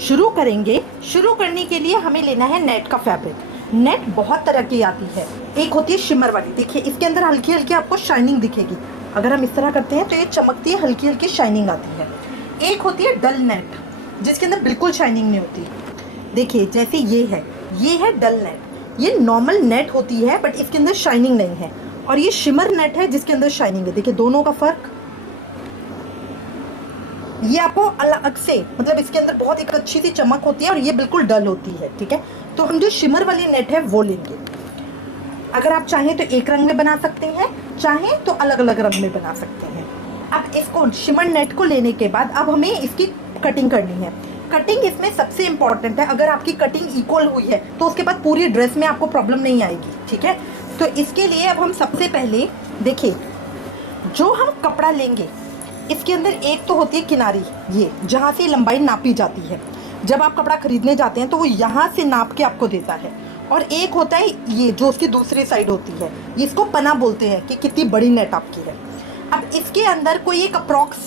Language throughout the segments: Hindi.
शुरू करेंगे। शुरू करने के लिए हमें लेना है नेट का फैब्रिक। नेट बहुत तरह की आती है, एक होती है शिमर वाली, देखिए इसके अंदर हल्की हल्की आपको शाइनिंग दिखेगी। अगर हम इस तरह करते हैं तो ये चमकती है, हल्की हल्की शाइनिंग आती है। एक होती है डल नेट, जिसके अंदर बिल्कुल शाइनिंग नहीं होती। देखिए जैसे ये है डल नेट। ये नॉर्मल नेट होती है बट इसके अंदर शाइनिंग नहीं है। और ये शिमर नेट है जिसके अंदर शाइनिंग है। देखिए दोनों का फ़र्क, ये आपको अलग से, मतलब इसके अंदर बहुत एक अच्छी सी चमक होती है और ये बिल्कुल डल होती है। ठीक है, तो हम जो शिमर वाली नेट है वो लेंगे। अगर आप चाहें तो एक रंग में बना सकते हैं, चाहें तो अलग अलग रंग में बना सकते हैं। अब इसको शिमर नेट को लेने के बाद अब हमें इसकी कटिंग करनी है। कटिंग इसमें सबसे इम्पॉर्टेंट है। अगर आपकी कटिंग इक्वल हुई है तो उसके बाद पूरी ड्रेस में आपको प्रॉब्लम नहीं आएगी। ठीक है, तो इसके लिए अब हम सबसे पहले देखिए, जो हम कपड़ा लेंगे इसके अंदर एक तो होती है किनारी, ये जहाँ से लंबाई नापी जाती है। जब आप कपड़ा खरीदने जाते हैं तो वो यहाँ से नाप के आपको देता है। और एक होता है ये जो उसकी दूसरी साइड होती है, इसको पना बोलते हैं कि कितनी बड़ी नेट आपकी है। अब इसके अंदर कोई एक अप्रॉक्स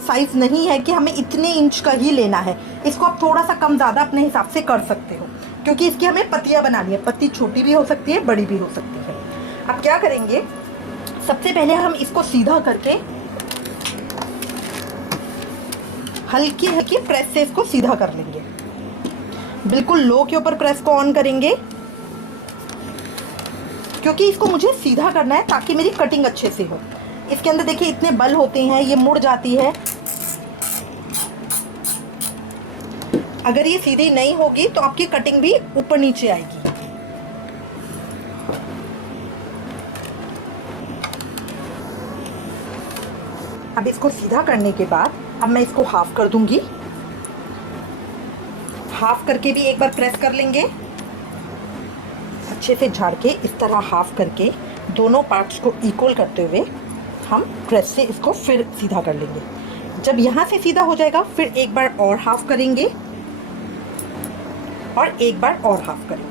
साइज़ नहीं है कि हमें इतने इंच का ही लेना है। इसको आप थोड़ा सा कम ज़्यादा अपने हिसाब से कर सकते हो, क्योंकि इसकी हमें पत्तियाँ बनानी है। पत्ती छोटी भी हो सकती है, बड़ी भी हो सकती है। अब क्या करेंगे, सबसे पहले हम इसको सीधा करके हल्की हल्की प्रेस से इसको सीधा कर लेंगे। बिल्कुल लो के ऊपर प्रेस को ऑन करेंगे, क्योंकि इसको मुझे सीधा करना है ताकि मेरी कटिंग अच्छे से हो। इसके अंदर देखिए इतने बल होते हैं, ये मुड़ जाती है। अगर ये सीधी नहीं होगी तो आपकी कटिंग भी ऊपर नीचे आएगी। अब इसको सीधा करने के बाद अब मैं इसको हाफ कर दूंगी। हाफ करके भी एक बार प्रेस कर लेंगे, अच्छे से झाड़ के इस तरह हाफ करके दोनों पार्ट्स को इक्वल करते हुए हम प्रेस से इसको फिर सीधा कर लेंगे। जब यहाँ से सीधा हो जाएगा फिर एक बार और हाफ करेंगे और एक बार और हाफ करेंगे।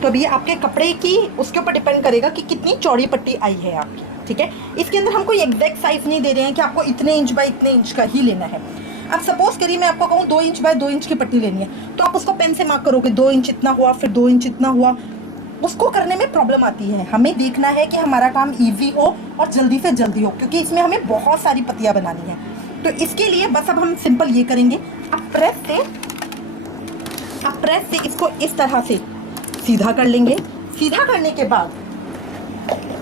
तो अभी आपके कपड़े की उसके ऊपर डिपेंड करेगा कि कितनी चौड़ी पट्टी आई है आपकी। ठीक है, इसके अंदर हम कोई एग्जैक्ट साइज नहीं दे रहे हैं कि आपको इतने इंच बाय इतने इंच का ही लेना है। अब सपोज करिए मैं आपको कहूँ 2 इंच बाय 2 इंच की पट्टी लेनी है, तो आप उसको पेन से मार्क करोगे 2 इंच इतना हुआ, फिर 2 इंच इतना हुआ। उसको करने में प्रॉब्लम आती है। हमें देखना है कि हमारा काम इजी हो और जल्दी से जल्दी हो, क्योंकि इसमें हमें बहुत सारी पत्तियाँ बनानी है। तो इसके लिए बस अब हम सिंपल ये करेंगे, अब प्रेस से इसको इस तरह से सीधा कर लेंगे। सीधा करने के बाद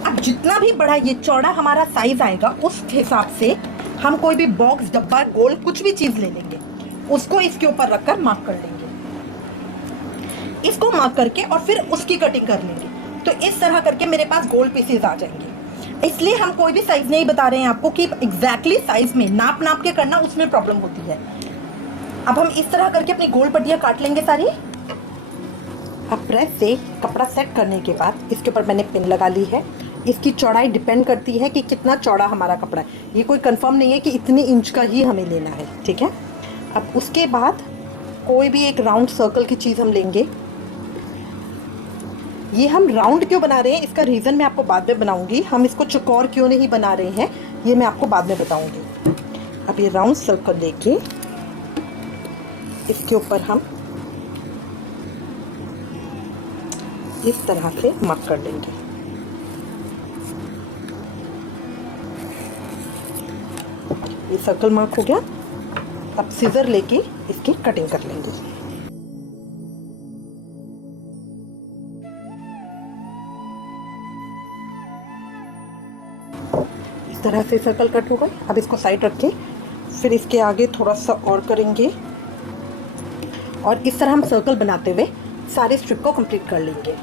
अब जितना भी बड़ा ये चौड़ा हमारा साइज आएगा उस हिसाब से हम कोई भी बॉक्स, डब्बा, गोल कुछ भी चीज़ ले लेंगे, उसको इसके ऊपर रखकर मार्क कर लेंगे। इसको मार्क करके और फिर उसकी कटिंग कर लेंगे। तो इस तरह करके मेरे पास गोल पीसेस आ जाएंगे। इसलिए हम कोई भी साइज नहीं बता रहे हैं आपको कि एग्जैक्टली साइज में नाप के करना, उसमें प्रॉब्लम होती है। अब हम इस तरह करके अपनी गोल पट्टियाँ काट लेंगे सारी। अब प्रेस से कपड़ा सेट करने के बाद इसके ऊपर मैंने पिन लगा ली है। इसकी चौड़ाई डिपेंड करती है कि कितना चौड़ा हमारा कपड़ा है। ये कोई कंफर्म नहीं है कि इतने इंच का ही हमें लेना है। ठीक है, अब उसके बाद कोई भी एक राउंड सर्कल की चीज़ हम लेंगे। ये हम राउंड क्यों बना रहे हैं इसका रीज़न मैं आपको बाद में बनाऊंगी। हम इसको चौकोर क्यों नहीं बना रहे हैं ये मैं आपको बाद में बताऊंगी। अब ये राउंड सर्कल लेके इसके ऊपर हम इस तरह से मार्क कर लेंगे। ये सर्कल मार्क हो गया। अब सीजर लेके इसकी कटिंग कर लेंगे। इस तरह से सर्कल कट हो गए। अब इसको साइड रख के फिर इसके आगे थोड़ा सा और करेंगे और इस तरह हम सर्कल बनाते हुए सारे स्ट्रिप को कंप्लीट कर लेंगे।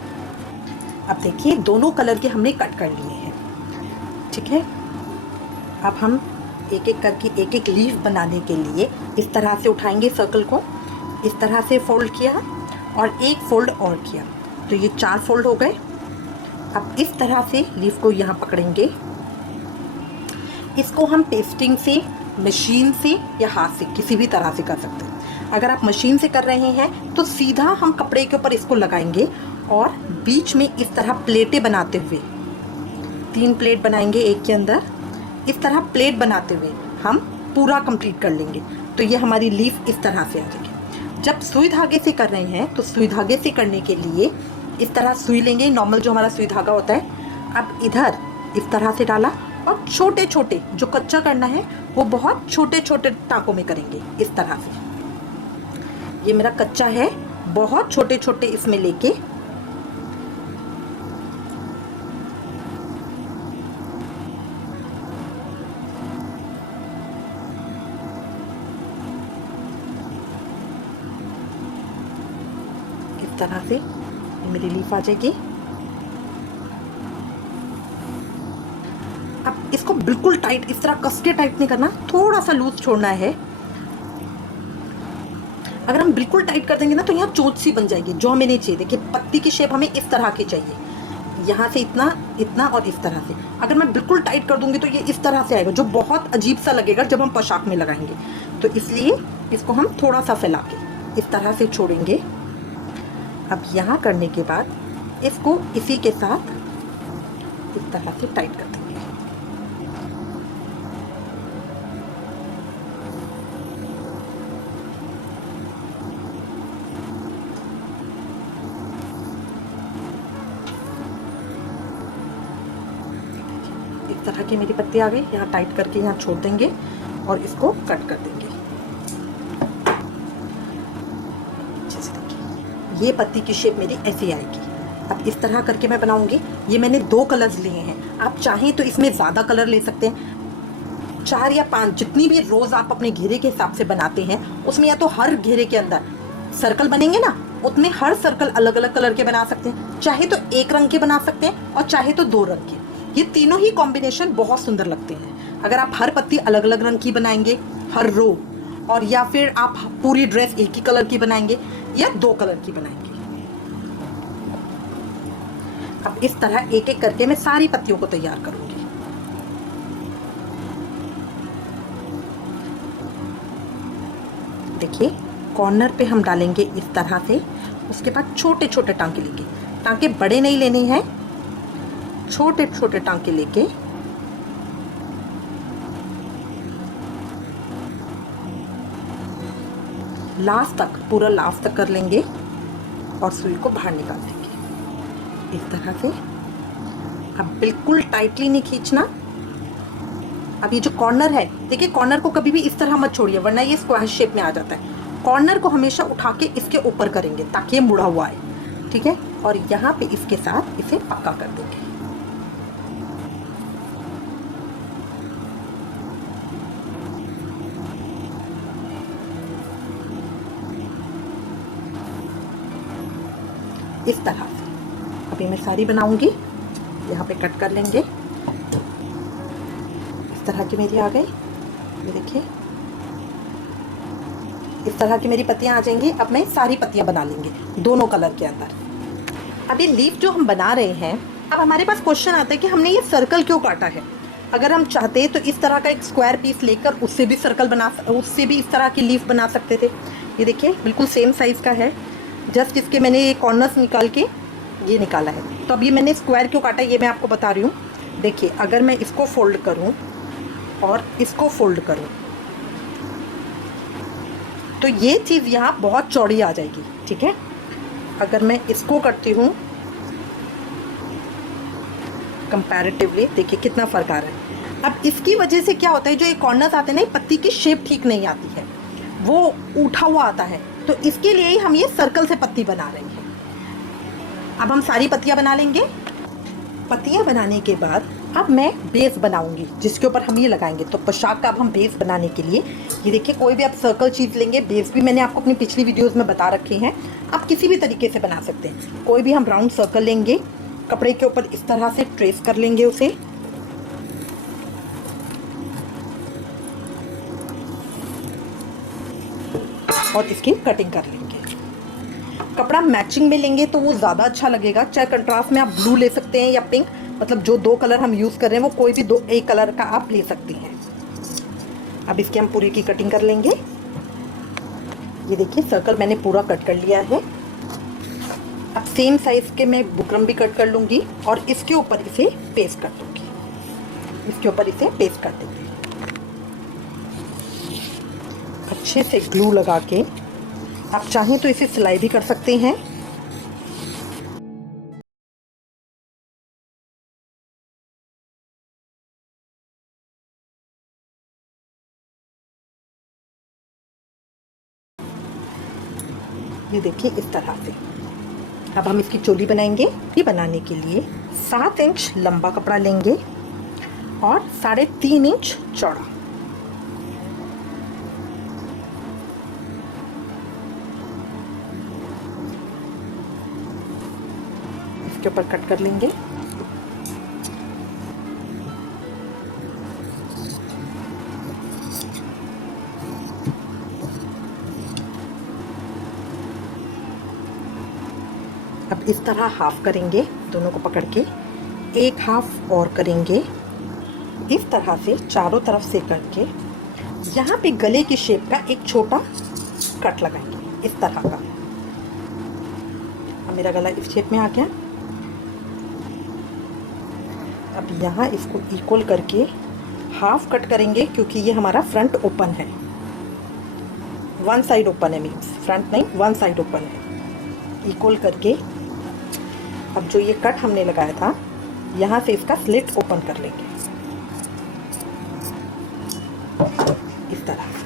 अब देखिए दोनों कलर के हमने कट कर लिए हैं। ठीक है, अब हम एक एक करके एक एक लीफ बनाने के लिए इस तरह से उठाएंगे सर्कल को, इस तरह से फोल्ड किया और एक फोल्ड और किया, तो ये 4 फोल्ड हो गए। अब इस तरह से लीफ को यहाँ पकड़ेंगे। इसको हम पेस्टिंग से, मशीन से या हाथ से किसी भी तरह से कर सकते हैं। अगर आप मशीन से कर रहे हैं तो सीधा हम कपड़े के ऊपर इसको लगाएंगे और बीच में इस तरह प्लेटें बनाते हुए 3 प्लेट बनाएंगे एक के अंदर। इस तरह प्लेट बनाते हुए हम पूरा कंप्लीट कर लेंगे तो ये हमारी लीफ इस तरह से आ जाएगी। जब सुई धागे से कर रहे हैं तो सुई धागे से करने के लिए इस तरह सुई लेंगे, नॉर्मल जो हमारा सुई धागा होता है। अब इधर इस तरह से डाला और छोटे छोटे जो कच्चा करना है वो बहुत छोटे छोटे टाँकों में करेंगे इस तरह से। ये मेरा कच्चा है, बहुत छोटे छोटे इसमें लेके इस तरह से मेरी लीफ आ जाएगी। अब इसको बिल्कुल टाइट इस तरह कस के टाइट नहीं करना, थोड़ा सा लूज छोड़ना है। अगर हम बिल्कुल टाइट कर देंगे ना तो यहाँ चोट सी बन जाएगी, जो हमें नहीं चाहिए। देखिए पत्ती की शेप हमें इस तरह की चाहिए, यहाँ से इतना इतना और इस तरह से। अगर मैं बिल्कुल टाइट कर दूंगी तो ये इस तरह से आएगा, जो बहुत अजीब सा लगेगा जब हम पोशाक में लगाएंगे। तो इसलिए इसको हम थोड़ा सा फैला के इस तरह से छोड़ेंगे। अब यहाँ करने के बाद इसको इसी के साथ इस तरह से टाइट कर देंगे। इस तरह की मेरी पत्ती आ गई, यहाँ टाइट करके यहाँ छोड़ देंगे और इसको कट कर देंगे। ये पत्ती की शेप मेरी ऐसी आएगी। अब इस तरह करके मैं बनाऊंगी। ये मैंने 2 कलर्स लिए हैं, आप चाहें तो इसमें ज़्यादा कलर ले सकते हैं। 4 या 5 जितनी भी रोज़ आप अपने घेरे के हिसाब से बनाते हैं उसमें या तो हर घेरे के अंदर सर्कल बनेंगे ना, उतने हर सर्कल अलग अलग कलर के बना सकते हैं। चाहे तो एक रंग के बना सकते हैं और चाहे तो 2 रंग के। ये तीनों ही कॉम्बिनेशन बहुत सुंदर लगते हैं। अगर आप हर पत्ती अलग अलग रंग की बनाएंगे हर रो, और या फिर आप पूरी ड्रेस एक ही कलर की बनाएंगे या 2 कलर की बनाएंगे। अब इस तरह एक एक करके मैं सारी पत्तियों को तैयार करूंगी। देखिए कॉर्नर पे हम डालेंगे इस तरह से, उसके बाद छोटे छोटे टांके लेंगे। टांके बड़े नहीं लेने हैं, छोटे छोटे टांके लेके लास्ट तक, पूरा लास्ट तक कर लेंगे और सुई को बाहर निकाल देंगे इस तरह से। अब बिल्कुल टाइटली नहीं खींचना। अब ये जो कॉर्नर है, देखिए कॉर्नर को कभी भी इस तरह मत छोड़िए वरना ये स्क्वायर शेप में आ जाता है। कॉर्नर को हमेशा उठा के इसके ऊपर करेंगे ताकि ये मुड़ा हुआ आए, ठीक है। और यहाँ पे इसके साथ इसे पक्का कर देंगे। इस तरह से अभी मैं सारी बनाऊंगी। यहाँ पे कट कर लेंगे। इस तरह की मेरी आ गई, ये देखिए इस तरह की मेरी पत्तियाँ आ जाएंगी। अब मैं सारी पत्तियाँ बना लेंगे दोनों कलर के अंदर। अब ये लीफ जो हम बना रहे हैं, अब हमारे पास क्वेश्चन आता है कि हमने ये सर्कल क्यों काटा है। अगर हम चाहते तो इस तरह का एक स्क्वायर पीस लेकर उससे भी सर्कल उससे भी इस तरह की लीफ बना सकते थे। ये देखिए बिल्कुल सेम साइज़ का है, जस्ट इसके मैंने ये कॉर्नर्स निकाल के ये निकाला है। तो अब ये मैंने स्क्वायर क्यों काटा ये मैं आपको बता रही हूँ। देखिए अगर मैं इसको फोल्ड करूँ और इसको फोल्ड करूँ तो ये चीज़ यहाँ बहुत चौड़ी आ जाएगी, ठीक है। अगर मैं इसको करती हूँ कंपैरेटिवली, देखिए कितना फ़र्क आ रहा है। अब इसकी वजह से क्या होता है, जो ये कॉर्नर्स आते हैं ना, पत्ती की शेप ठीक नहीं आती है, वो उठा हुआ आता है। तो इसके लिए ही हम ये सर्कल से पत्ती बना रहे हैं। अब हम सारी पत्तियां बना लेंगे। पत्तियां बनाने के बाद अब मैं बेस बनाऊंगी जिसके ऊपर हम ये लगाएंगे। तो पोशाक का अब हम बेस बनाने के लिए ये देखिए कोई भी आप सर्कल चीज़ लेंगे। बेस भी मैंने आपको अपनी पिछली वीडियोस में बता रखे हैं, आप किसी भी तरीके से बना सकते हैं। कोई भी हम राउंड सर्कल लेंगे, कपड़े के ऊपर इस तरह से ट्रेस कर लेंगे उसे, और इसकी कटिंग कर लेंगे। कपड़ा मैचिंग में लेंगे तो वो ज़्यादा अच्छा लगेगा। चाहे कंट्रास्ट में आप ब्लू ले सकते हैं या पिंक, मतलब जो 2 कलर हम यूज़ कर रहे हैं वो कोई भी एक कलर का आप ले सकते हैं। अब इसके हम पूरे की कटिंग कर लेंगे। ये देखिए सर्कल मैंने पूरा कट कर लिया है। अब सेम साइज़ के मैं बुकरम भी कट कर लूँगी और इसके ऊपर इसे पेस्ट कर दूँगी। इसके ऊपर इसे पेस्ट कर देंगे। अच्छे से ग्लू लगा के, आप चाहें तो इसे सिलाई भी कर सकते हैं। ये देखिए इस तरह से। अब हम इसकी चोली बनाएंगे। ये बनाने के लिए 7 इंच लंबा कपड़ा लेंगे और 3.5 इंच चौड़ा। इसके ऊपर कट कर लेंगे। अब इस तरह हाफ करेंगे, दोनों को पकड़ के एक हाफ और करेंगे। इस तरह से चारों तरफ से करके यहाँ पे गले की शेप का एक छोटा कट लगाएंगे इस तरह का। अब मेरा गला इस शेप में आ गया। अब यहाँ इसको इक्वल करके हाफ कट करेंगे, क्योंकि ये हमारा फ्रंट ओपन है, वन साइड ओपन है, मीन्स फ्रंट नहीं वन साइड ओपन है। इक्वल करके अब जो ये कट हमने लगाया था, यहाँ से इसका स्लिट ओपन कर लेंगे इस तरह से।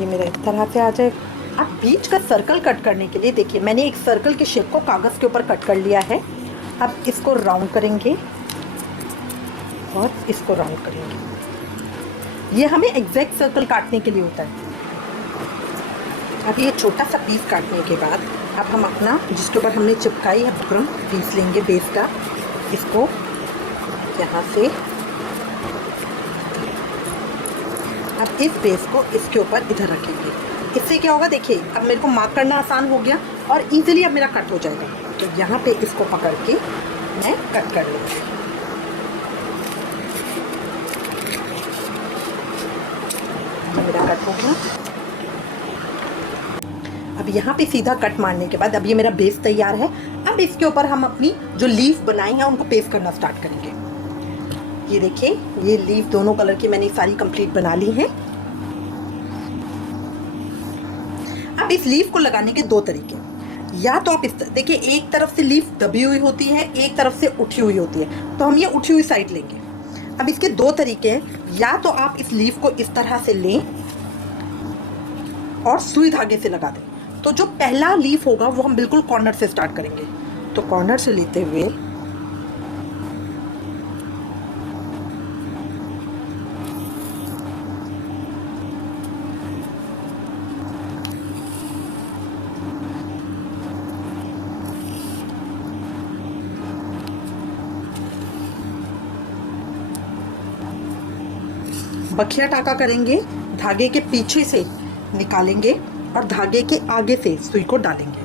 ये मेरा इस तरह से आ जाएगा। अब बीच का सर्कल कट करने के लिए देखिए, मैंने एक सर्कल के शेप को कागज़ के ऊपर कट कर लिया है। अब इसको राउंड करेंगे और इसको राउंड करेंगे। ये हमें एग्जैक्ट सर्कल काटने के लिए होता है। अब ये छोटा सा पीस काटने के बाद अब हम अपना जिसके ऊपर हमने चिपकाई है बुकरम पीस लेंगे बेस का। इसको यहाँ से अब इस बेस को इसके ऊपर इधर रखेंगे। इससे क्या होगा, देखिए अब मेरे को मार्क करना आसान हो गया और इजीली अब मेरा कट हो जाएगा। तो यहाँ पे इसको पकड़ के मैं कट कर लूँगी। मेरा कट हो गया। अब यहाँ पे सीधा कट मारने के बाद अब ये मेरा बेस तैयार है। अब इसके ऊपर हम अपनी जो लीफ बनाई है उनको पेस्ट करना स्टार्ट करेंगे। ये देखिए, ये लीफ दोनों कलर की मैंने सारी कंप्लीट बना ली हैं। अब इस लीफ को लगाने के 2 तरीके, या तो आप इस देखिए एक तरफ से लीफ दबी हुई होती है, एक तरफ से उठी हुई होती है, तो हम ये उठी हुई साइड लेंगे। अब इसके 2 तरीके हैं, या तो आप इस लीफ को इस तरह से लें और सुई धागे से लगा दें। तो जो पहला लीफ होगा वो हम बिल्कुल कॉर्नर से स्टार्ट करेंगे। तो कॉर्नर से लेते हुए बखिया टाका करेंगे, धागे के पीछे से निकालेंगे और धागे के आगे से सुई को डालेंगे,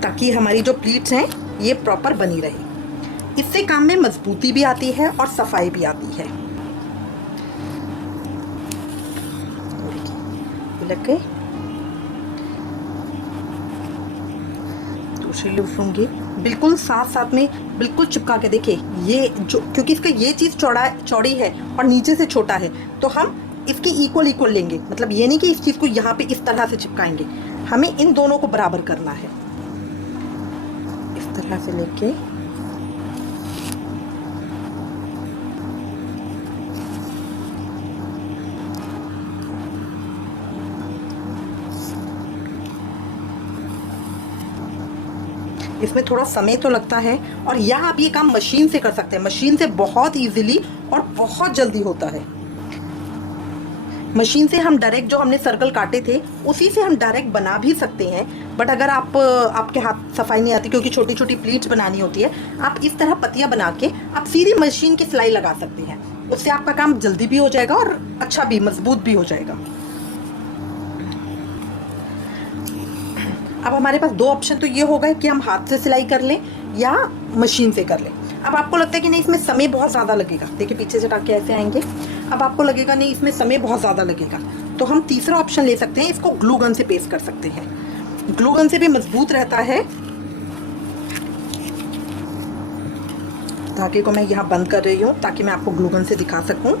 ताकि हमारी जो प्लीट्स हैं ये प्रॉपर बनी रहे। इससे काम में मजबूती भी आती है और सफाई भी आती है। लग गए। दूसरी लूप लूंगी, बिल्कुल साथ साथ में बिल्कुल चिपका के। देखिए ये जो, क्योंकि इसका ये चीज़ चौड़ी है और नीचे से छोटा है, तो हम इसकी इक्वल लेंगे। मतलब ये नहीं कि इस चीज़ को यहाँ पे इस तरह से चिपकाएंगे, हमें इन दोनों को बराबर करना है। इस तरह से लेके इसमें थोड़ा समय तो लगता है, और यहाँ आप ये काम मशीन से कर सकते हैं। मशीन से बहुत इजीली और बहुत जल्दी होता है। मशीन से हम डायरेक्ट जो हमने सर्कल काटे थे उसी से हम डायरेक्ट बना भी सकते हैं। बट अगर आपके हाथ सफाई नहीं आती, क्योंकि छोटी छोटी प्लीट्स बनानी होती है, आप इस तरह पत्तियां बना के आप सीधी मशीन की सिलाई लगा सकते हैं। उससे आपका काम जल्दी भी हो जाएगा और अच्छा भी, मजबूत भी हो जाएगा। अब हमारे पास 2 ऑप्शन तो ये हो गए कि हम हाथ से सिलाई कर लें या मशीन से कर लें। अब आपको लगता है कि नहीं इसमें समय बहुत ज़्यादा लगेगा, देखिए पीछे से टाके ऐसे आएंगे। अब आपको लगेगा नहीं इसमें समय बहुत ज़्यादा लगेगा, तो हम तीसरा ऑप्शन ले सकते हैं, इसको ग्लू गन से पेस्ट कर सकते हैं। ग्लू गन से भी मजबूत रहता है। धागे को मैं यहाँ बंद कर रही हूँ ताकि मैं आपको ग्लू गन से दिखा सकूँ।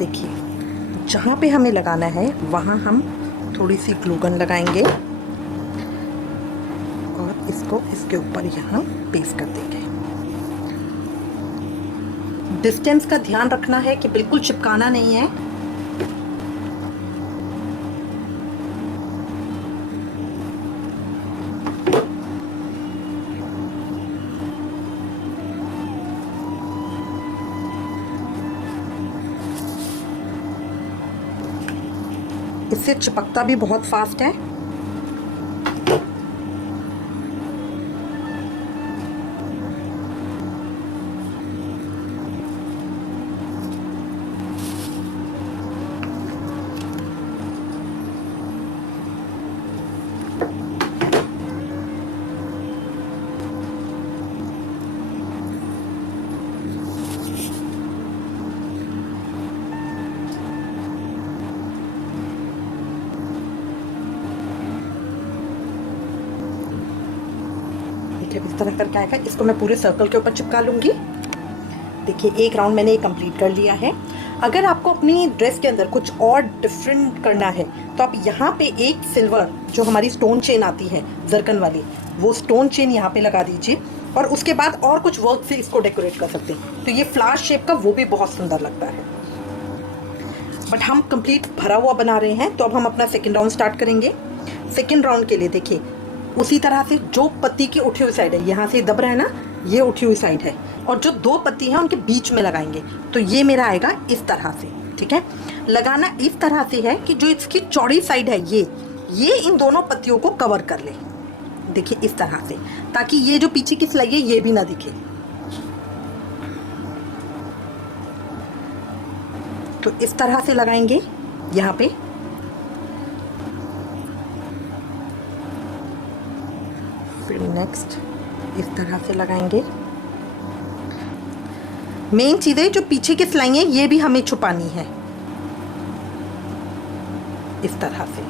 देखिए जहाँ पे हमें लगाना है वहाँ हम थोड़ी सी ग्लू गन लगाएंगे और इसको इसके ऊपर यहाँ पेस्ट कर देंगे। डिस्टेंस का ध्यान रखना है कि बिल्कुल चिपकाना नहीं है। इससे चिपकता भी बहुत फास्ट है। इस तरह करके आएगा। इसको मैं पूरे सर्कल के ऊपर चिपका लूंगी। देखिए एक राउंड मैंने ये कंप्लीट कर लिया है। अगर आपको अपनी ड्रेस के अंदर कुछ और डिफरेंट करना है तो आप यहाँ पे एक सिल्वर जो हमारी स्टोन चेन आती है जरकन वाली, वो स्टोन चेन यहाँ पे लगा दीजिए और उसके बाद और कुछ वर्क से इसको डेकोरेट कर सकते हैं। तो ये फ्लावर शेप का वो भी बहुत सुंदर लगता है। बट हम कंप्लीट भरा हुआ बना रहे हैं तो अब हम अपना सेकेंड राउंड स्टार्ट करेंगे। सेकेंड राउंड के लिए देखिए उसी तरह से जो पत्ती की उठी हुई साइड है, यहाँ से दब रहा है ना, ये उठी हुई साइड है और जो दो पत्ती हैं उनके बीच में लगाएंगे। तो ये मेरा आएगा इस तरह से, ठीक है। लगाना इस तरह से है कि जो इसकी चौड़ी साइड है ये इन दोनों पत्तियों को कवर कर ले। देखिए इस तरह से, ताकि ये जो पीछे की सिलाई है ये भी ना दिखे। तो इस तरह से लगाएंगे यहाँ पे। फिर नेक्स्ट इस तरह से लगाएंगे। मेन चीज़ें जो पीछे की सिलाई है ये भी हमें छुपानी है इस तरह से।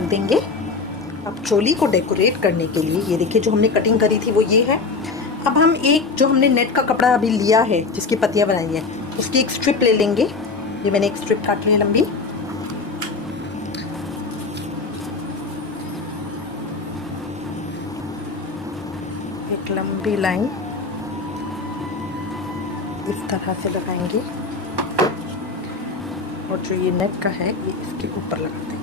रख देंगे। अब चोली को डेकोरेट करने के लिए ये देखिए जो हमने कटिंग करी थी वो ये है। अब हम एक जो हमने नेट का कपड़ा अभी लिया है जिसकी पत्तियां बनाई हैं उसकी एक स्ट्रिप ले लेंगे। ये मैंने एक स्ट्रिप काट ली है लंबी। एक लंबी लाइन इस तरह से लगाएंगे और जो ये नेक का है ये इसके ऊपर लगा देंगे।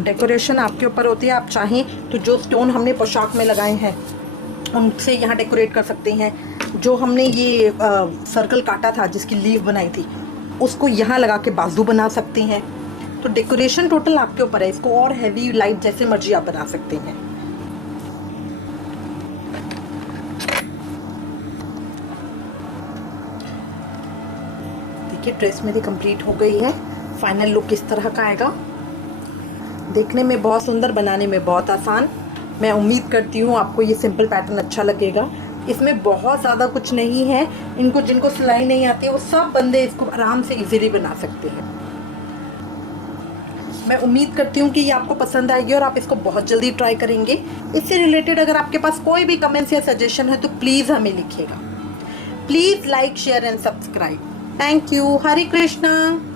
डेकोरेशन आपके ऊपर होती है। आप चाहें तो जो स्टोन हमने पोशाक में लगाए हैं उनसे यहाँ डेकोरेट कर सकते हैं। जो हमने ये सर्कल काटा था जिसकी लीव बनाई थी उसको यहाँ लगा के बाजू बना सकते हैं। तो डेकोरेशन टोटल आपके ऊपर है। इसको और हैवी लाइट जैसे मर्जी आप बना सकते हैं। देखिए ड्रेस मेरी कंप्लीट हो गई है। फाइनल लुक इस तरह का आएगा। देखने में बहुत सुंदर, बनाने में बहुत आसान। मैं उम्मीद करती हूँ आपको ये सिंपल पैटर्न अच्छा लगेगा। इसमें बहुत ज़्यादा कुछ नहीं है। इनको जिनको सिलाई नहीं आती है वो सब बंदे इसको आराम से इजीली बना सकते हैं। मैं उम्मीद करती हूँ कि ये आपको पसंद आएगी और आप इसको बहुत जल्दी ट्राई करेंगे। इससे रिलेटेड अगर आपके पास कोई भी कमेंट्स या सजेशन है तो प्लीज़ हमें लिखिएगा। Please like, share and subscribe. Thank you. Hare Krishna.